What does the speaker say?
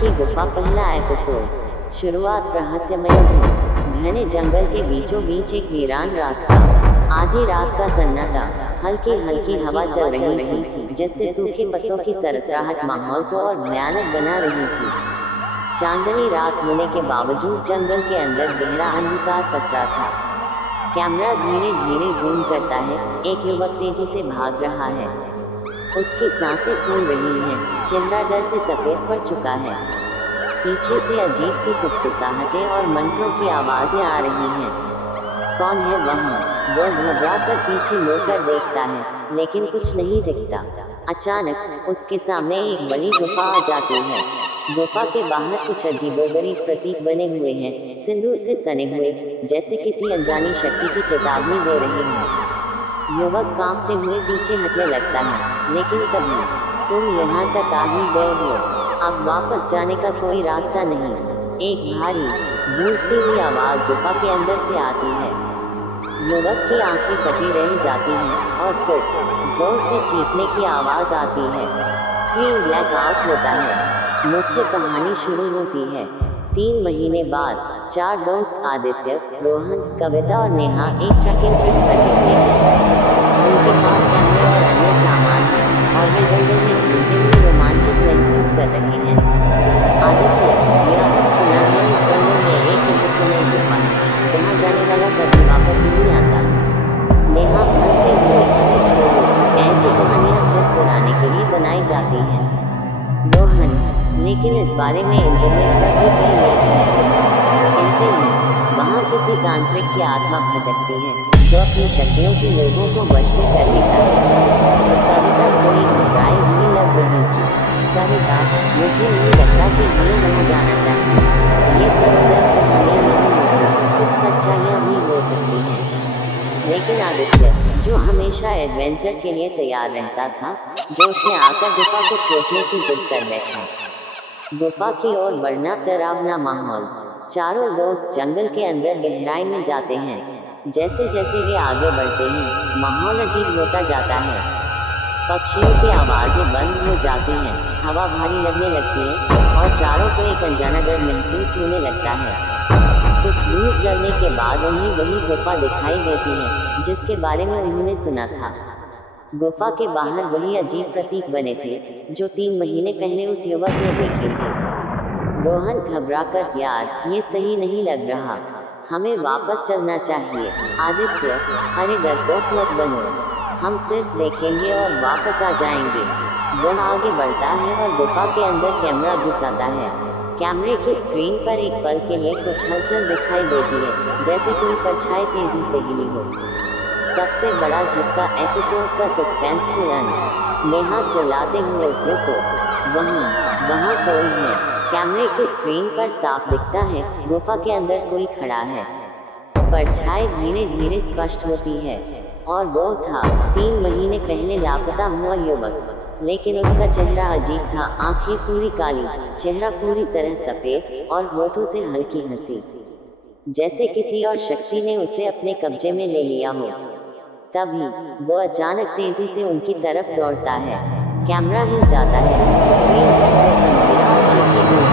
की गुफा पहला एपिसोड। शुरुआत रहस्यमय थी। घने जंगल के बीचों बीच एक वीरान रास्ता। आधी रात का सन्नाटा, हल्की हल्की हवा चल रही थी जिससे सूखे पत्तों की सरसराहट माहौल को और भयानक बना रही थी। चांदनी रात होने के बावजूद जंगल के अंदर गहरा अंधकार पसरा था। कैमरा धीरे धीरे जूम करता है। एक युवक तेजी से भाग रहा है। उसकी सांसें फूल रही हैं, चेहरा डर से सफेद पड़ चुका है। पीछे से अजीब सी फुसफुसाहटें और मंत्रों की आवाजें आ रही हैं। कौन है वहाँ? वह घबरा कर पीछे मुड़कर देखता है, लेकिन कुछ नहीं दिखता। अचानक उसके सामने एक बड़ी गुफा आ जाती है। गुफा के बाहर कुछ अजीबोगरीब प्रतीक बने हुए हैं, सिंदूर से सने हुए, जैसे किसी अनजानी शक्ति की चेतावनी दे रहे हैं। युवक कांपते हुए पीछे हटने लगता है, लेकिन तभी तुम यहाँ तक आ ही गए हो, अब वापस जाने का कोई रास्ता नहीं। एक भारी गूंजती हुई आवाज गुफा के अंदर से आती है। युवक की आंखें फटी रह जाती हैं और फिर जोर से चीखने की आवाज आती है। स्क्रीन ब्लैक आउट होता है। मुख्य कहानी शुरू होती है। 3 महीने बाद 4 दोस्त आदित्य, रोहन, कविता और नेहा एक ट्रैकिंग ट्रिप पर निकले हैं। उनके पास कैमरे और अन्य सामान है और वे जंगल में घूमते हुए रोमांचक महसूस कर रहे हैं। आदित्य, यार सुना है इस जंगल में एक रहस्यमय गुफा है जहाँ जाने वाला कभी वापस नहीं आता। नेहा हंसते हुए, अरे छोड़ो, ऐसी कहानियाँ सिर्फ डराने के लिए बनाई जाती हैं। रोहन, लेकिन इस बारे में इंटरनेट पर भी कई लेख हैं। कहते हैं वहाँ किसी तांत्रिक की आत्मा भटकती है जो अपनी शक्तियों से लोगों को वश में कर लेता है। कविता थोड़ी घबराई हुई लग रही थी। कविता, मुझे नहीं लगता कि ये वहाँ जाना चाहिए। ये सब सिर्फ कहानियाँ नहीं होती, कुछ सच्चाइयाँ भी हो सकती हैं। लेकिन आदित्य, जो हमेशा एडवेंचर के लिए तैयार रहता था, जोश में आकर गुफा को खोजने की जिद कर बैठा। गुफा की ओर बढ़ना डरावना माहौल। चारों दोस्त जंगल के अंदर गहराई में जाते हैं। जैसे जैसे वे आगे बढ़ते हैं, माहौल अजीब होता जाता है। पक्षियों की आवाजें बंद हो जाती हैं, हवा भारी लगने लगती है और चारों को एक अनजाना डर महसूस होने लगता है। कुछ दूर चलने के बाद उन्हें वही गुफा दिखाई देती है जिसके बारे में उन्होंने सुना था। गुफा के बाहर वही अजीब प्रतीक बने थे जो 3 महीने पहले उस युवक ने देखे थे। रोहन घबराकर, यार ये सही नहीं लग रहा, हमें वापस चलना चाहिए। आदित्य, अरे डरपोक मत बनो, हम सिर्फ देखेंगे और वापस आ जाएंगे। वह आगे बढ़ता है और गुफा के अंदर कैमरा घुसाता है। कैमरे की स्क्रीन पर एक पल के लिए कुछ हलचल दिखाई देती है, जैसे कोई परछाई तेजी से हिली हो। सबसे बड़ा झटका, एपिसोड का सस्पेंसफुल अंत। नेहा चिल्लाते हुए, रुको, वहाँ कोई है। कैमरे की स्क्रीन पर साफ दिखता है, गुफा के अंदर कोई खड़ा है। परछाई धीरे धीरे स्पष्ट होती है और वो था 3 महीने पहले लापता हुआ युवक। लेकिन उसका चेहरा अजीब था, आंखें पूरी काली, चेहरा पूरी तरह सफेद और होठों से हल्की हंसी, जैसे किसी और शक्ति ने उसे अपने कब्जे में ले लिया हो। तभी वो अचानक तेजी से उनकी तरफ दौड़ता है। कैमरा हिल जाता है, स्क्रीन पर से अंधेरा और चीखी हुई